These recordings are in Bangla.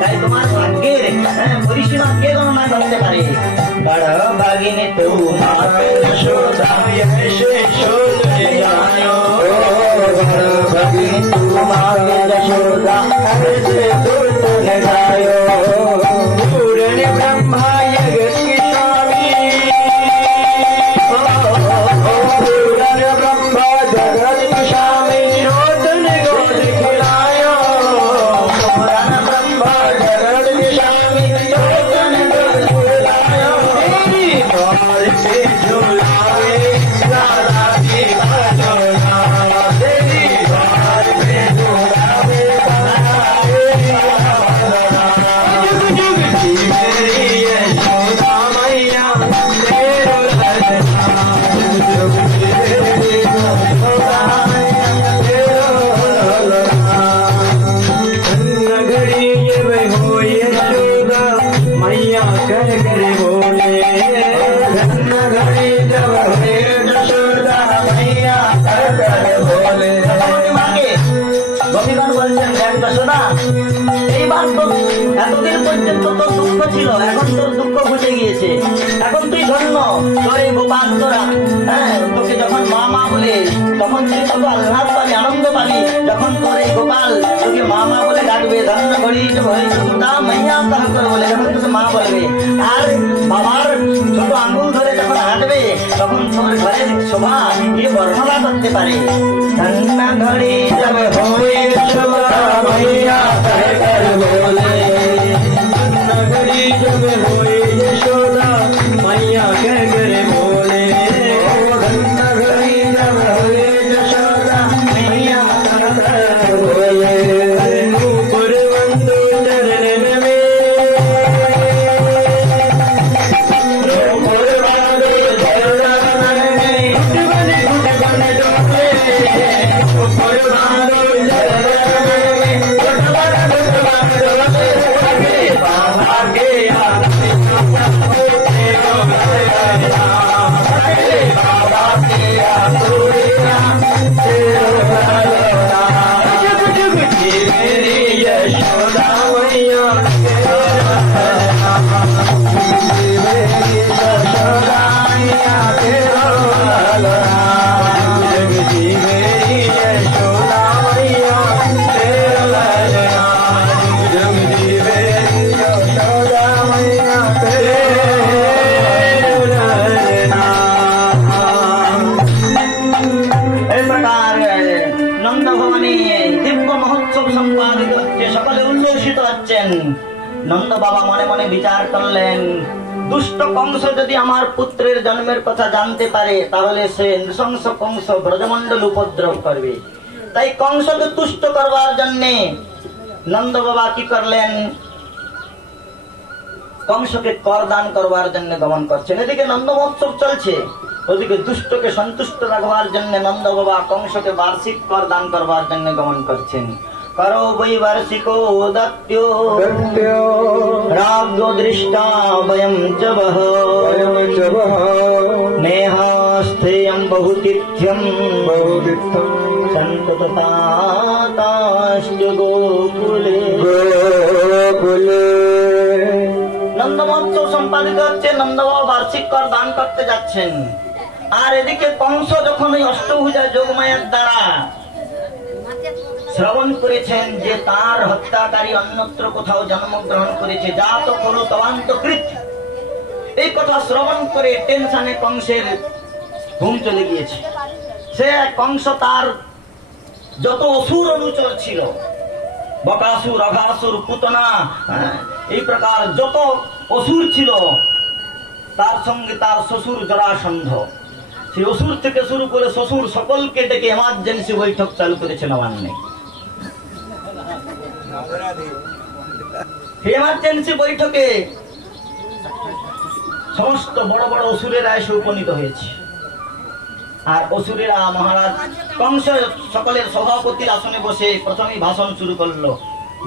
তাই তোমার ভাগ্যের পরিসীমা কে গণনা করতে পারে? বড় ভাগিনী তোমার এতদিন পর্যন্ত তোর দুঃখ ছিল, এখন তোর দুঃখ ঘুচে গিয়েছে, এখন তুই ধন্য। তোর এই গোপাল তোরা তোকে যখন মা মা বলে তখন তুই কত আহ্লাদ পাবি, আনন্দ পাবি। যখন তোর এই গোপাল তোকে মা মা বলে ডাকবে, ধন্য ঘড়ি মাইয়া তাহ করে বলে যখন তোকে মা বলবে, আর বাবার ছোট আঙুল ধরে যখন হাঁটবে তখন তোর ঘরের শোভা এ বর্ণনা করতে পারে। ধন্য ঘড়ি জব হয়ে মাইয়া তাহ করে বলে, जब होए यशोदा मैया कह कर बोले, धन्ना घड़ी जब होए यशोदा मैया कह कर बोले, नूपुर बंदो चरण में नूपुर बंदो चरण में घुट बन डोले, नूपुर बंदो चरण में घुट बन डोले, बाबा के নন্দ বাবা মনে মনে বিচার করলেন, দুষ্ট কংস যদি আমার পুত্রের জন্মের কথা জানতে পারে তাহলে সে নৃশংস কংস ব্রজমণ্ডল উপদ্রব করবে। তাই কংসকে তুষ্ট করবার জন্য নন্দ বাবা কি করলেন, কংসকে কর দান করবার জন্য গমন করছেন। এদিকে নন্দ মহোৎসব চলছে, ওদিকে দুষ্টকে সন্তুষ্ট রাখবার জন্য নন্দ বাবা কংসকে বার্ষিক কর দান করবার জন্য গমন করছেন। करो वै वार्षिको दत्यो राव्यो दृष्टा वयं च वः नेहास्थेयं बहुतिथ्यं सन्ततताताश्च गोकुले। নন্দ মহোৎসব সম্পাদিত হচ্ছে, নন্দবাবা বার্ষিক কর দান করতে যাচ্ছেন। আর এদিকে কংস যখন ওই অষ্টভুজা যোগমায়ার দ্বারা শ্রবণ করেছেন যে তার হত্যাকারী অন্যত্র কোথাও জন্মগ্রহণ করেছে, জাত খলু তবান্তকৃত, এই কথা শ্রবণ করে টেনশনে কংসের ঘুম চলে গিয়েছে। সে কংস তার যত অসুর অনুচর ছিল, বকাসুর, অঘাসুর, পুতনা, এই প্রকার যত অসুর ছিল, তার সঙ্গে তার শ্বশুর জরাসন্ধ, সেই অসুর থেকে শুরু করে শ্বশুর সকলকে ডেকে এমার্জেন্সি বৈঠক চালু করেছে নবান্নে। এমার্জেন্সি বৈঠকে সমস্ত বড় বড় অসুরেরা এসে উপনীত হয়েছে। আর অসুরেরা মহারাজ কংস সকলের সভাপতির আসনে বসে প্রথমেই ভাষণ শুরু করলো।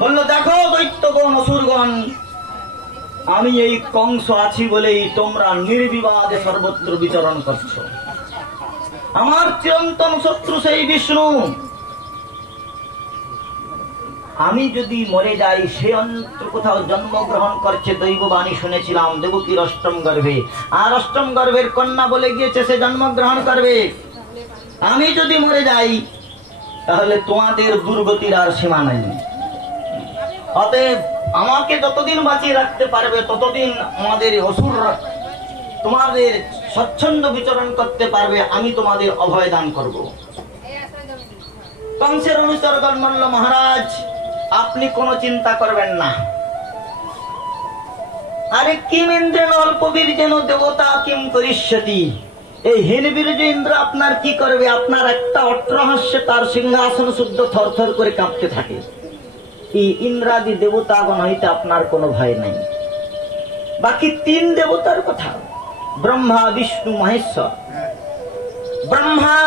বলল, দেখো দৈত্যগণ, অসুরগণ, আমি এই কংস আছি বলেই তোমরা নির্বিবাদে সর্বত্র বিচরণ করছো। আমার চিরন্তন শত্রু সেই বিষ্ণু, আমি যদি মরে যাই, সে অন্য কোথাও জন্মগ্রহণ করছে, দৈববাণী শুনেছিলাম দেবকীর অষ্টম গর্ভে, আর অষ্টম গর্ভের কন্যা বলে গিয়েছে সে জন্মগ্রহণ করবে। আমি যদি মরে যাই তাহলে তোমাদের দুর্গতির আর সীমা নাই। অতএব আমাকে যতদিন বাঁচিয়ে রাখতে পারবে ততদিন আমাদের অসুর তোমাদের স্বচ্ছন্দ বিচরণ করতে পারবে, আমি তোমাদের অভয় দান করব। কংসের অনুচরগণ বলল, মহারাজ আপনি কোনো চিন্তা করবেন না। আরে কিম ইন্দ্রেণ অল্প বীর্যেন দেবতা কিম করিষ্যতি, এই হীন বীর্য ইন্দ্র আপনার কি করবে? আপনার একটা অট্টহাস্যে তার সিংহাসন শুদ্ধ থরথর করে কাঁপতে থাকে। এই ইন্দ্রাদি দেবতাগণ হইতে আপনার কোনো ভয় নাই। বাকি তিন দেবতার কথা, ব্রহ্মা, বিষ্ণু, মহেশ্বর। ব্রহ্মা